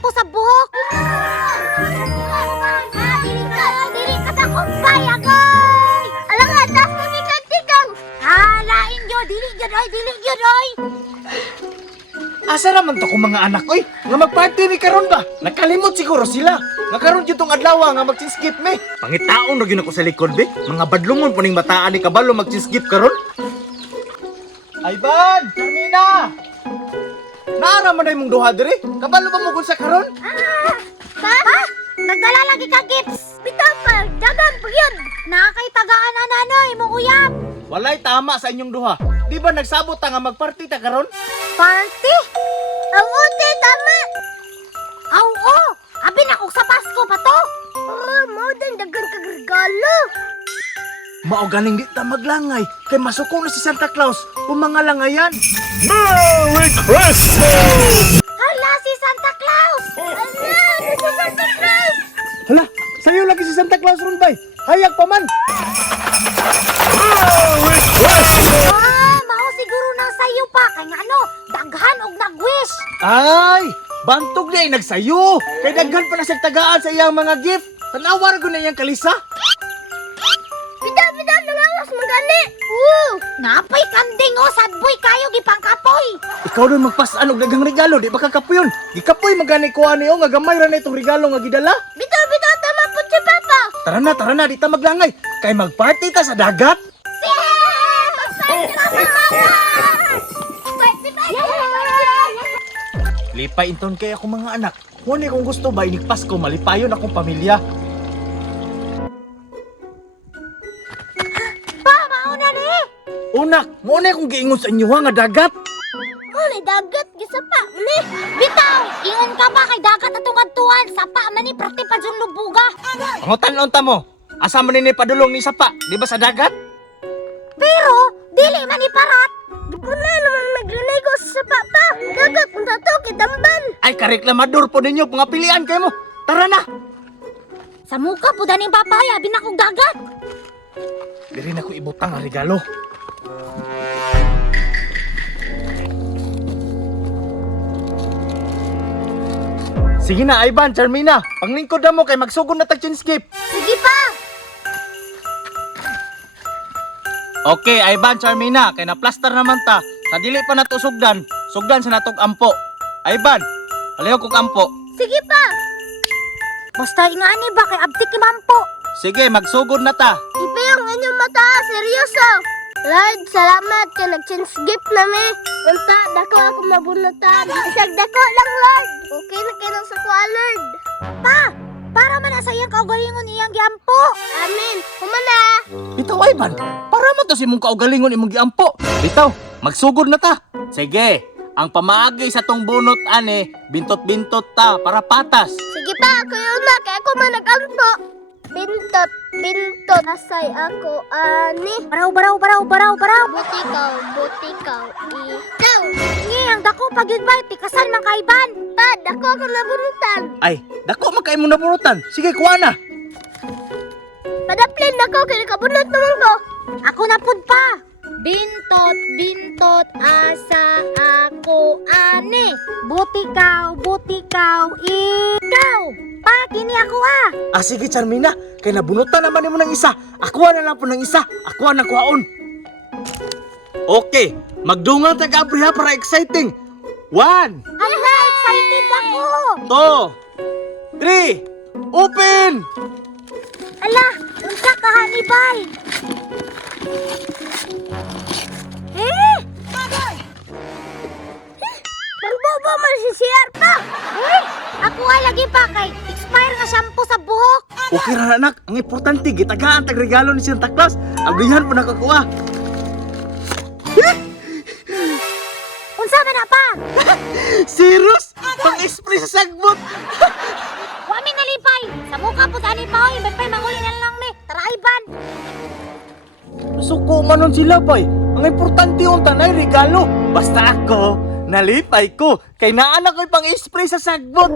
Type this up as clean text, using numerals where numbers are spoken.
shampoo sa buhok. Dili ka sa kumpay, agoy! Alang nga, tas mo ni Kantikang! Lain yun, dili yun, oy! Asa naman to kung mga anak, oy? Nga mag-party ni karon ba? Nakalimot siguro sila. Nga karon yun tong adlaw nga mag-skip me. Pangitaon na yun ako sa likod, be. Mga badlungon po ning bataan ni kabalo mag-skip karon. Ayban! Carmina! Naara man na yung duha diri? Kabalo ba mo kung sa karon? Pa? Nagdala lagi ka gifts. Bitaw pa, dagan pa yun. Nakakay-tagaan na nanoy, mong uyab. Walay tama sa inyong duha. Di ba nagsabot ta nga mag-party ta karon? Party? Ang uti, tama. Oo, abi na kung sa Pasko pa to. Mo din dagan kag regalo. Mao galing di ta maglangay kay masuko na si Santa Claus kung mga langayan. Merry Christmas! Hala, si Santa Claus! Hala, si Santa Claus! Hala, sayo lagi si Santa Claus ron bay. Hayag pa man. Merry Christmas! Mao siguro nang sayo pa. Kay nga ano, daghan og nag-wish. Ay, bantog na ay nagsayo. Kay daghan pa na siya tagaan sa iyang mga gift. Tanawar ko na iyang kalisa. Bida, nangawas mo gani. Napay kanding o, sad boy kayo, gipangkapoy. Ikaw doon magpasaan og daghang regalo, di ba kakapoy yun? Gikapoy magani ko niyo nga gamay ra na itong regalo nga gidala. Bida, tama po si Papa. Tara na, di ta maglangay. Kay magparty ta sa dagat. Lipay inton kay ako mga anak. Huni kung gusto ba inig Pasko malipayon akong pamilya. Pa, mauna ni. Unak, muna akong giingon sa inyo nga dagat. Ni dagat, gisapa ni. Bitaw, ingon ka ba kay dagat atong adtuan? Sapa man ni prati pa jung lubuga. Pangutan unta mo. Asa man ni padulong ni sapa, di ba sa dagat? Pero, dili man ni parat. Di ko na naman nagliligo sa sapa pa. Dagat, punta to, kitamban. Ay, kareklamador po ninyo, pangapilian kayo mo. Tara na. Sa muka po daning papaya, binakog dagat. Di rin ako ibutang ang regalo. Sige na, Ivan, Charmina. Panglingkod na mo kay magsugod na tag-chinskip. Sige pa. Okay, Ivan, Charmina. Kay na-plaster naman ta. Sa dili pa nato sugdan. Sugdan sa natog ampo. Ivan, palayo kong ampo. Sige pa. Basta ingani ba kay abti kimampo. Sige, magsugod na ta. Iba yung inyong mata, seryoso. Lord, salamat kay nag-change-gift na mi. Unta, dako ako mabunutan. Isag dako lang, Lord. Okay na kayo sa kuha, Lord. Pa, para man na sa iyang kaugalingon iyang giampo. Amen. Humana. Bitaw, Ivan. Para mo to si mong kaugalingon imong giampo. Bitaw, magsugod na ta. Sige, ang pamaagi sa tong bunot ane, bintot-bintot ta para patas. Sige pa, ako yun na. Kaya ako man nag-ampo. Bintot. Asay ako, ani. Baraw. Butikaw, ikaw. Ngiyang dako pag yun ba, pikasan man kaiban. Pa, dako ako nabunutan. Ay, dako magkay mo naburutan. Sige, kuha na. Padaplin ako, kaya kabunot naman ko. Ako na pud pa. Bintot, asa ako, ani. Butikaw, ikaw. Pa, kini ako Ah, sige, Charmina. Kay nabunutan naman mo ng isa. Akuha na lang po ng isa. Akuha na kuhaon. Okay, magdungan ta Gabriel para exciting. 1, Hala, excited ako. 2, 3, open! Ala, unsa ka, Hannibal? Nagbobo man si CR pa. Ako ay lagi pa kay expire nga shampoo sa buhok. Okay ra anak, ang importante gitagaan tag regalo ni Santa Claus. Ablihan po nakakuha. Unsa man na pa? Serious? Pang-spray sa sagbot. Wa mi nalipay. Sa mukha po ani pa oy, may manguli na lang mi. Tara Ivan. Suko manon sila bay. Ang importante unta nay regalo. Basta ako nalipay ko kay naa na ko'y pang-spray sa sagbot.